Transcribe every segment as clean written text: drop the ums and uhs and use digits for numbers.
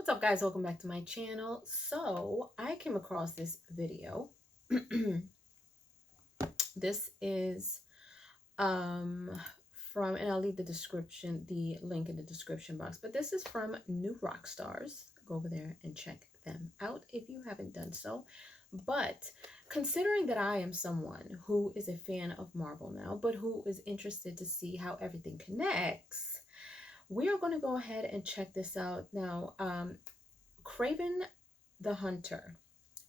What's up, guys? Welcome back to my channel. So I came across this video. This is from, and I'll leave the link in the description box, but this is from New Rockstars. Go over there and check them out if you haven't done so. But considering that I am someone who is a fan of Marvel now, but who is interested to see how everything connects, we are going to go ahead and check this out now. Kraven the Hunter.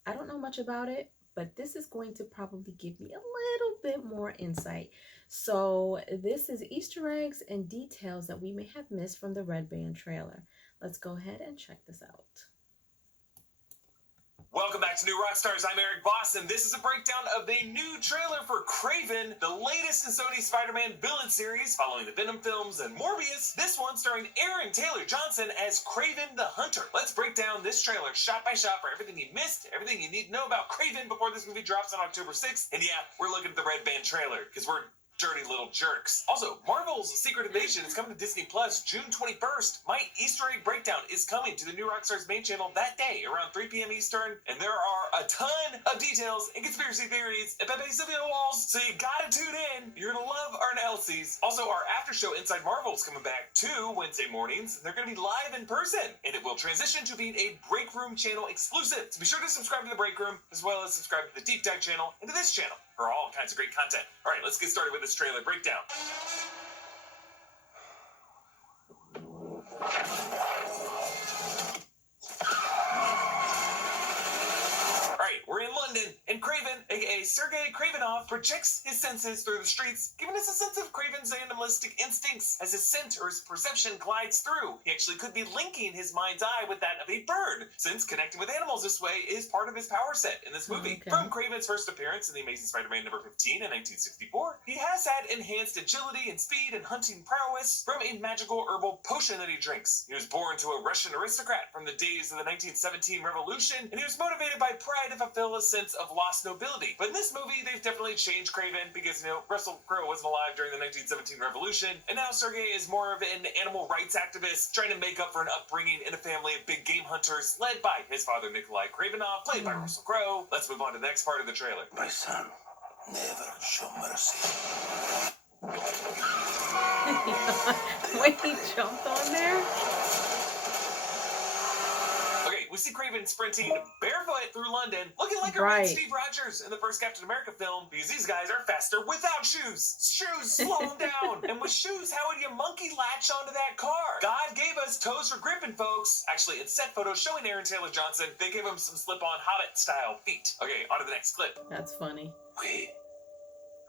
I don't know much about it, but this is going to probably give me a little bit more insight. So this is Easter eggs and details that we may have missed from the Red Band trailer. Let's go ahead and check this out. Welcome back to New Rockstars. I'm Eric Voss, and this is a breakdown of the new trailer for Kraven, the latest in Sony's Spider-Man villain series, following the Venom films and Morbius. This one starring Aaron Taylor Johnson as Kraven the Hunter. Let's break down this trailer shot by shot for everything you missed, everything you need to know about Kraven before this movie drops on October 6th. And yeah, we're looking at the Red Band trailer, because we're dirty little jerks. Also, Marvel's Secret Invasion is coming to Disney Plus June 21st. My Easter egg breakdown is coming to the New Rockstars main channel that day around 3 p.m. Eastern, and there are a ton of details and conspiracy theories and Pepe Sylvia walls, so you gotta tune in. You're gonna love our analyses. Also, our after show Inside Marvel is coming back too Wednesday mornings. They're gonna be live in person, and it will transition to being a Break Room channel exclusive. So be sure to subscribe to the Break Room, as well as subscribe to the Deep Dive channel and to this channel for all kinds of great content. All right, let's get started with this trailer breakdown. Alright, we're in London, and Kraven, aka Sergei Kravenov, projects his senses through the streets, giving us a sense of Kraven's animalistic instincts as his scent or his perception glides through. He actually could be linking his mind's eye with that of a bird, since connecting with animals this way is part of his power set in this movie. Okay. From Kraven's first appearance in The Amazing Spider-Man number 15 in 1964, he has had enhanced agility and speed and hunting prowess from a magical herbal potion that he drinks. He was born to a Russian aristocrat from the days of the 1917 revolution, and he was motivated by pride to fulfill a sense of lost nobility. But in this movie, they've definitely changed Kraven because, Russell Crowe wasn't alive during the 1917 revolution, and now Sergei is more of an animal rights activist trying to make up for an upbringing in a family of big game hunters led by his father Nikolai Kravenov, played by Russell Crowe. Let's move on to the next part of the trailer. My son, never show mercy. Wait, he jumped on there? Okay, we see Kraven sprinting barefoot through London, looking like a Right. red Steve Rogers in the first Captain America film, because these guys are faster without shoes. Shoes slow them down. And with shoes, how would you monkey latch onto that car? God gave us toes for gripping, folks. Actually, in set photos showing Aaron Taylor Johnson, they gave him some slip-on Hobbit-style feet. Okay, on to the next clip. That's funny. We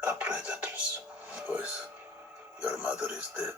are predators. Boys, your mother is dead.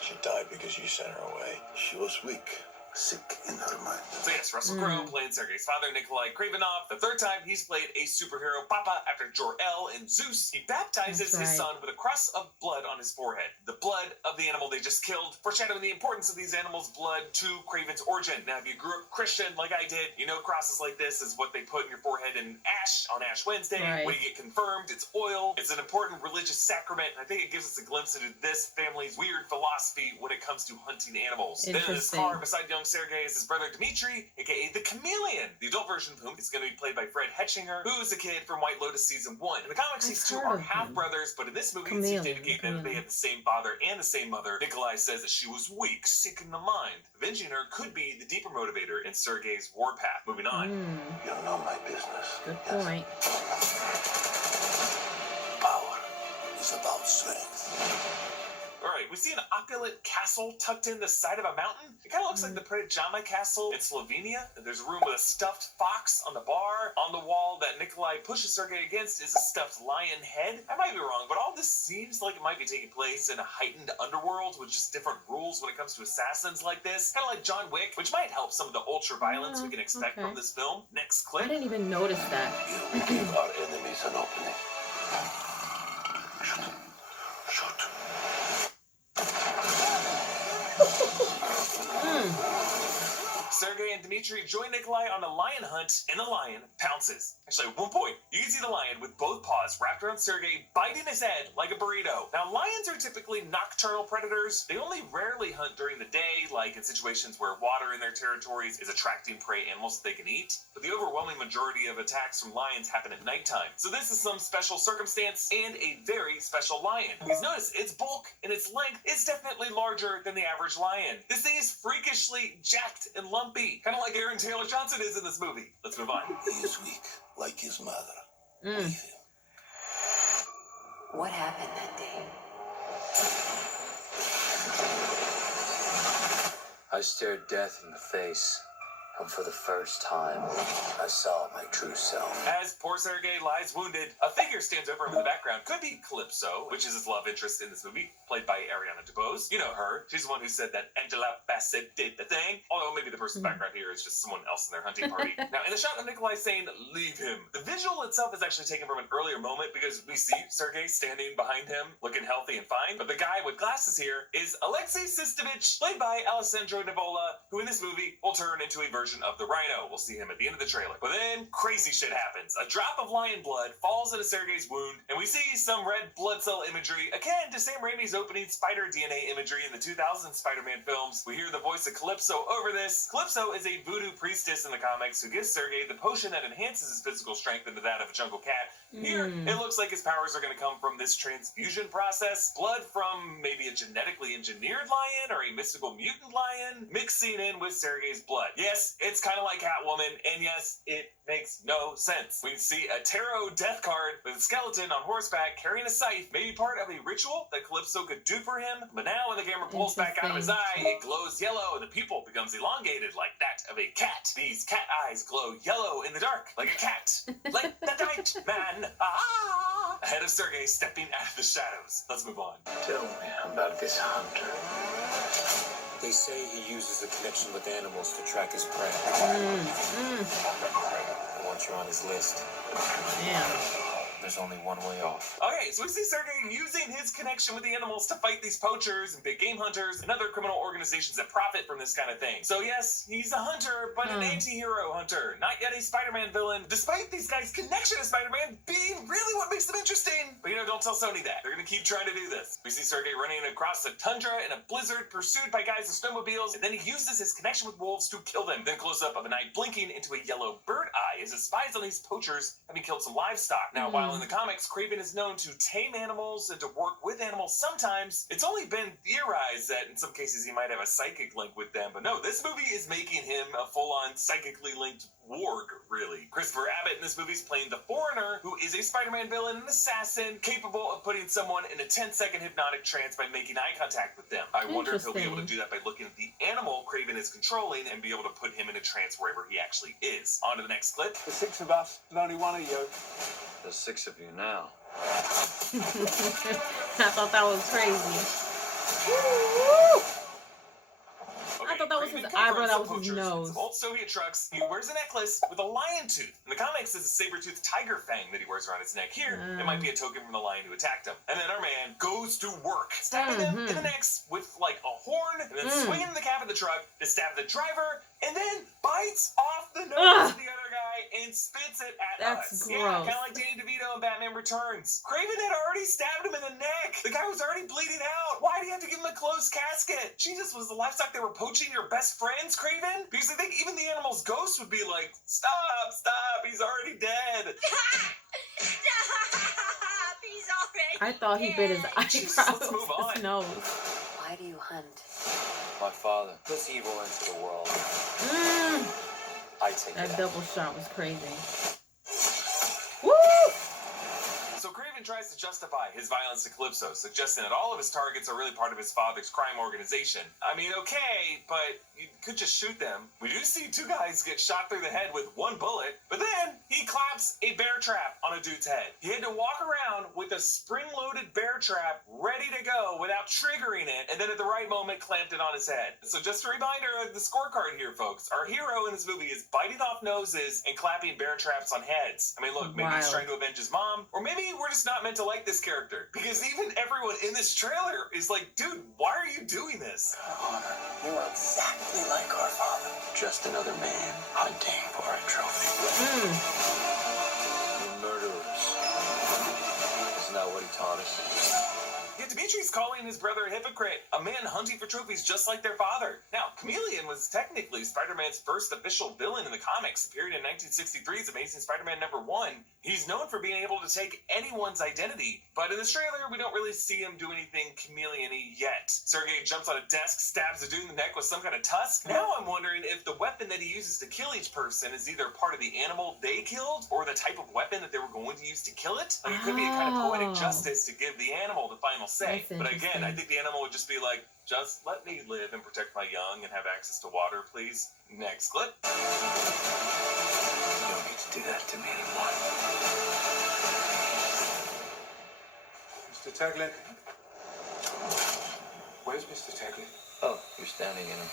She died because you sent her away. She was weak, sick in her mind. So yes, Russell Crowe played Sergei's father, Nikolai Kravenov. The third time he's played a superhero papa after Jor-El in Zeus. He baptizes his son with a cross of blood on his forehead. The blood of the animal they just killed, foreshadowing the importance of these animals' blood to Kraven's origin. Now, if you grew up Christian like I did, you know crosses like this is what they put in your forehead in Ash on Ash Wednesday. Right. When you get confirmed, it's oil. It's an important religious sacrament. I think it gives us a glimpse into this family's weird philosophy when it comes to hunting animals. Then in his car beside young Sergei is his brother Dmitri, aka the Chameleon. The adult version of whom is going to be played by Fred Hetchinger, who is a kid from White Lotus season 1. In the comics, these two are half brothers, but in this movie, it seems to indicate that they have the same father and the same mother. Nikolai says that she was weak, sick in the mind. Avenging her could be the deeper motivator in Sergei's warpath. Moving on. You know my business. Good point. Power is about strength. Alright, we see an opulent castle tucked in the side of a mountain. It kind of looks like the Predjama Castle in Slovenia. There's a room with a stuffed fox on the bar. On the wall that Nikolai pushes Sergei against is a stuffed lion head. I might be wrong, but all this seems like it might be taking place in a heightened underworld with just different rules when it comes to assassins like this. Kind of like John Wick, which might help some of the ultra-violence we can expect from this film. Next clip. I didn't even notice that. You give our enemies an opening. Shoot. Shoot. Sergei and Dmitri join Nikolai on a lion hunt, and the lion pounces. Actually, at one point, you can see the lion with both paws wrapped around Sergei, biting his head like a burrito. Now, lions are typically nocturnal predators. They only rarely hunt during the day, like in situations where water in their territories is attracting prey animals that they can eat. But the overwhelming majority of attacks from lions happen at nighttime. So this is some special circumstance and a very special lion. Because notice, its bulk and its length is definitely larger than the average lion. This thing is freakishly jacked and lumpy, kind of like Aaron Taylor Johnson is in this movie. Let's move on. He is weak, like his mother. Leave him. What happened that day? I stared death in the face, and for the first time, I saw my true self. As poor Sergei lies wounded, a figure stands over him in the background. Could be Calypso, which is his love interest in this movie, played by Ariana DeBose. You know her. She's the one who said that Angela Bassett did the thing. Although maybe the person's background here is just someone else in their hunting party. Now, in the shot of Nikolai saying, "Leave him," the visual itself is actually taken from an earlier moment because we see Sergei standing behind him, looking healthy and fine. But the guy with glasses here is Alexei Sistovich, played by Alessandro Nivola, who in this movie will turn into a version of the Rhino. We'll see him at the end of the trailer. But then crazy shit happens. A drop of lion blood falls into Sergei's wound, and we see some red blood cell imagery, akin to Sam Raimi's opening spider DNA imagery in the 2000 Spider-Man films. We hear the voice of Calypso over this. Calypso is a voodoo priestess in the comics who gives Sergei the potion that enhances his physical strength into that of a jungle cat. Here, it looks like his powers are going to come from this transfusion process. Blood from maybe a genetically engineered lion or a mystical mutant lion mixing in with Sergei's blood. Yes, it's kind of like Catwoman, and yes, it makes no sense. We see a tarot death card with a skeleton on horseback carrying a scythe, maybe part of a ritual that Calypso could do for him. But now when the camera pulls back out of his eye, it glows yellow and the pupil becomes elongated like that of a cat. These cat eyes glow yellow in the dark like a cat. Like the night man. Ah! Ahead of Sergei stepping out of the shadows. Let's move on. Tell me about this hunter. They say he uses a connection with animals to track his prey. Once you're on his list, there's only one way off. Okay, so we see Sergei using his connection with the animals to fight these poachers and big game hunters and other criminal organizations that profit from this kind of thing. So yes, he's a hunter, but an anti-hero hunter, not yet a Spider-Man villain, despite these guys' connection to Spider-Man being really what makes them interesting. But don't tell Sony that. They're gonna keep trying to do this. We see Sergei running across the tundra in a blizzard, pursued by guys in snowmobiles, and then he uses his connection with wolves to kill them. Then close up of an eye blinking into a yellow bird eye as it spies on these poachers having killed some livestock. Now, while in the comics, Kraven is known to tame animals and to work with animals sometimes, it's only been theorized that in some cases he might have a psychic link with them. But no, this movie is making him a full-on psychically linked warg, really. Christopher Abbott in this movie is playing the Foreigner, who is a Spider-Man villain, an assassin, capable of putting someone in a 10-second hypnotic trance by making eye contact with them. I wonder if he'll be able to do that by looking at the animal Kraven is controlling and be able to put him in a trance wherever he actually is. On to the next clip. The six of us, and only one of you. There's 6 of you now. I thought that was crazy. I thought that was his eyebrow, that was his nose. Old Soviet trucks. He wears a necklace with a lion tooth. In the comics, it's a saber-toothed tiger fang that he wears around his neck. Here, it might be a token from the lion who attacked him. And then our man goes to work, stabbing them in the necks with like a horn, and then swinging the cab of the truck to stab the driver, and then bites off the nose of the other guy and spits it at us. That's Yeah, gross. kind of like Danny DeVito in Batman Returns. Kraven had already stabbed him in the neck. The guy was already bleeding out. Why do you have to give him a closed casket? Jesus, was the livestock they were poaching your best friends, Kraven? Because I think even the animal's ghost would be like, stop, he's already dead. Stop! He's already I thought he bit his Jesus, eyebrows, let's move on. his nose. Why do you hunt? My father puts evil into the world. I take it That out. double shot was crazy. Woo! So Kraven tries to justify his violence to Calypso, suggesting that all of his targets are really part of his father's crime organization. I mean, okay, but you could just shoot them. We do see 2 guys get shot through the head with 1 bullet, but then he claps a bear trap on a dude's head. He had to walk around with a spring-loaded bear trap ready to go without triggering it, and then at the right moment clamped it on his head. So just a reminder of the scorecard here, folks. Our hero in this movie is biting off noses and clapping bear traps on heads. I mean, look, maybe he's trying to avenge his mom, or maybe we're just not not meant to like this character, because even everyone in this trailer is like, dude, why are you doing this? Honor, you're exactly like our father. Just another man hunting for a trophy. We're murderers. Isn't that what he taught us? Yet Dimitri's calling his brother a hypocrite, a man hunting for trophies just like their father. Now, Chameleon was technically Spider-Man's first official villain in the comics, appearing in 1963's Amazing Spider-Man #1. He's known for being able to take anyone's identity, but in this trailer, we don't really see him do anything chameleon-y yet. Sergei jumps on a desk, stabs a dude in the neck with some kind of tusk. Now I'm wondering if the weapon that he uses to kill each person is either part of the animal they killed, or the type of weapon that they were going to use to kill it. Like, it could be a kind of poetic justice to give the animal the final say. But again, I think the animal would just be like, just let me live and protect my young and have access to water, please. Next clip. You don't get to do that to me anymore. Mr. Taglin. Where's Mr. Taglin? Oh, you're standing in him.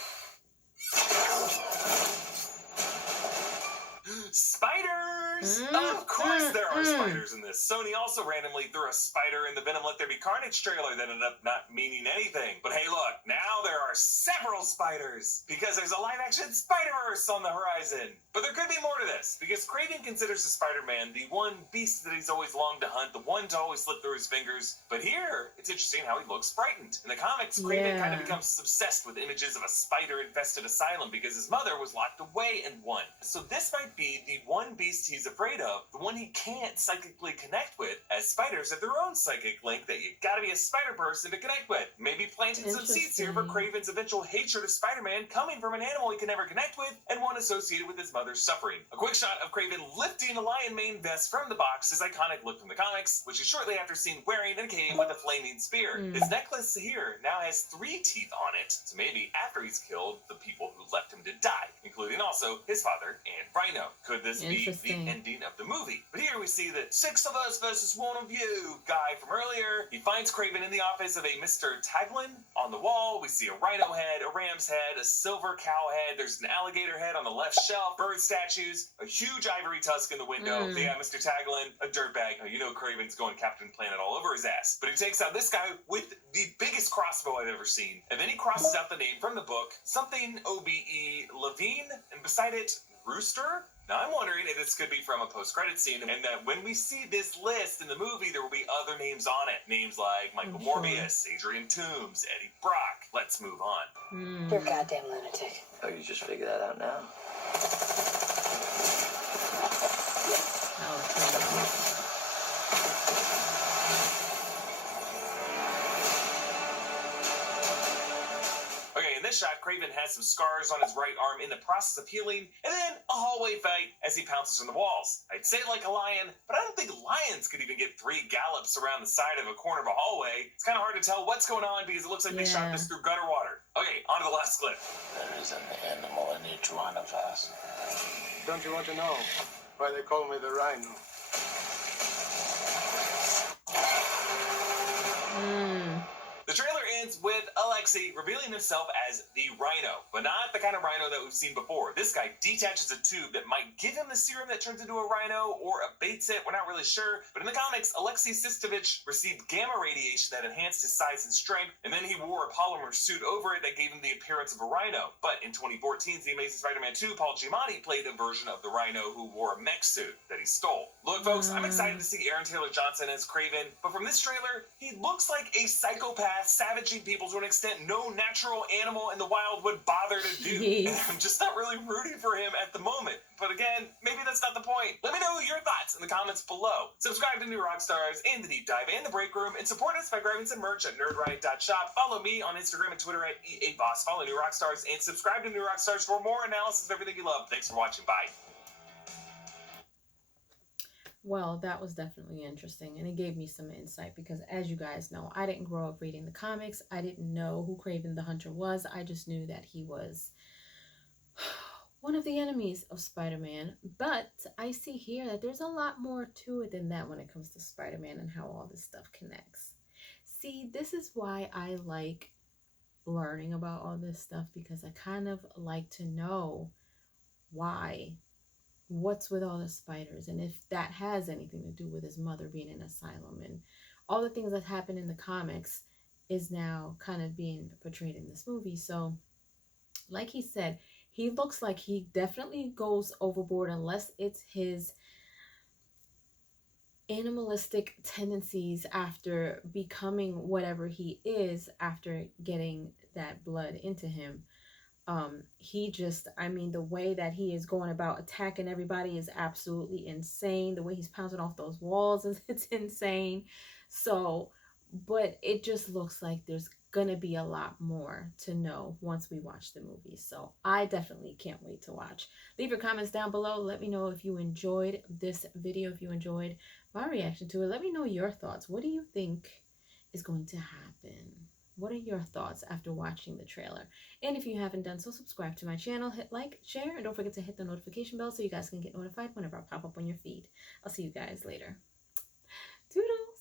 Spiders! Of course there are spiders in this. Sony also randomly threw a spider in the Venom Let There Be Carnage trailer that ended up not meaning anything. But hey, look, now there are several spiders, because there's a live-action Spider-Verse on the horizon. But there could be more to this, because Kraven considers the Spider-Man the one beast that he's always longed to hunt, the one to always slip through his fingers. But here, it's interesting how he looks frightened. In the comics, Kraven kind of becomes obsessed with images of a spider-infested asylum because his mother was locked away in one. So this might be the one beast he's afraid of, the one he can't psychically connect with, as spiders have their own psychic link that you gotta be a spider person to connect with. Maybe planting some seeds here for Kraven's eventual hatred of Spider-Man coming from an animal he can never connect with, and one associated with his mother's suffering. A quick shot of Kraven lifting a lion mane vest from the box, his iconic look from the comics, which is shortly after seen wearing in a cave with a flaming spear. His necklace here now has 3 teeth on it, so maybe after he's killed the people who left him to die, including also his father and Rhino. Could this be the ending of the movie? But here we see that 6 of us versus 1 of you guy from earlier. He finds Kraven in the office of a Mr. Taglin. On the wall, we see a rhino head, a ram's head, a silver cow head. There's an alligator head on the left shelf, bird statues, a huge ivory tusk in the window. Yeah, Mr. Taglin, a dirtbag. You know Kraven's going Captain Planet all over his ass. But he takes out this guy with the biggest crossbow I've ever seen. And then he crosses out the name from the book, something OBE Levine, and beside it, Rooster? Now I'm wondering if this could be from a post-credit scene, and that when we see this list in the movie, there will be other names on it. Names like Michael Morbius, Adrian Toomes, Eddie Brock. Let's move on. You're a goddamn lunatic. Oh, you just figured that out now? Okay, in this shot, Kraven has some scars on his right arm in the process of healing, and then a hallway fight as he pounces on the walls. I'd say like a lion, but I don't think lions could even get 3 gallops around the side of a corner of a hallway. It's kind of hard to tell what's going on because it looks like they shot this through gutter water. Okay, on to the last clip. There is an animal in each one of us. Don't you want to know why they call me the Rhino? The trailer ends with Alexei revealing himself as the Rhino, but not the kind of rhino that we've seen before. This guy detaches a tube that might give him the serum that turns into a rhino, or abates it, we're not really sure. But in the comics, Alexei Sistovich received gamma radiation that enhanced his size and strength, and then he wore a polymer suit over it that gave him the appearance of a rhino. But in 2014's The Amazing Spider-Man 2, Paul Giamatti played a version of the Rhino who wore a mech suit that he stole. Look, folks, I'm excited to see Aaron Taylor Johnson as Kraven, but from this trailer, he looks like a psychopath savaging people to an extent no natural animal in the wild would bother to do. And I'm just not really rooting for him at the moment. But again, maybe that's not the point. Let me know your thoughts in the comments below. Subscribe to New Rockstars and The Deep Dive and The Break Room, and support us by grabbing some merch at nerdriot.shop. Follow me on Instagram and Twitter at EABoss. Follow New Rockstars and subscribe to New Rockstars for more analysis of everything you love. Thanks for watching. Bye. Well, that was definitely interesting, and it gave me some insight because, as you guys know, I didn't grow up reading the comics. I didn't know who Kraven the Hunter was. I just knew that he was one of the enemies of Spider-Man. But I see here that there's a lot more to it than that when it comes to Spider-Man and how all this stuff connects. See, this is why I like learning about all this stuff, because I kind of like to know why what's with all the spiders, and if that has anything to do with his mother being in an asylum, and all the things that happen in the comics is now kind of being portrayed in this movie. So like he said, he looks like he definitely goes overboard unless it's his animalistic tendencies after becoming whatever he is after getting that blood into him. He just, I mean, the way that he is going about attacking everybody is absolutely insane. The way he's pouncing off those walls is it's insane. So, but it just looks like there's gonna be a lot more to know once we watch the movie. So I definitely can't wait to watch. Leave your comments down below. Let me know if you enjoyed this video, if you enjoyed my reaction to it. Let me know your thoughts. What do you think is going to happen? What are your thoughts after watching the trailer? And if you haven't done so, subscribe to my channel, hit like, share, and don't forget to hit the notification bell so you guys can get notified whenever I pop up on your feed. I'll see you guys later. Toodle!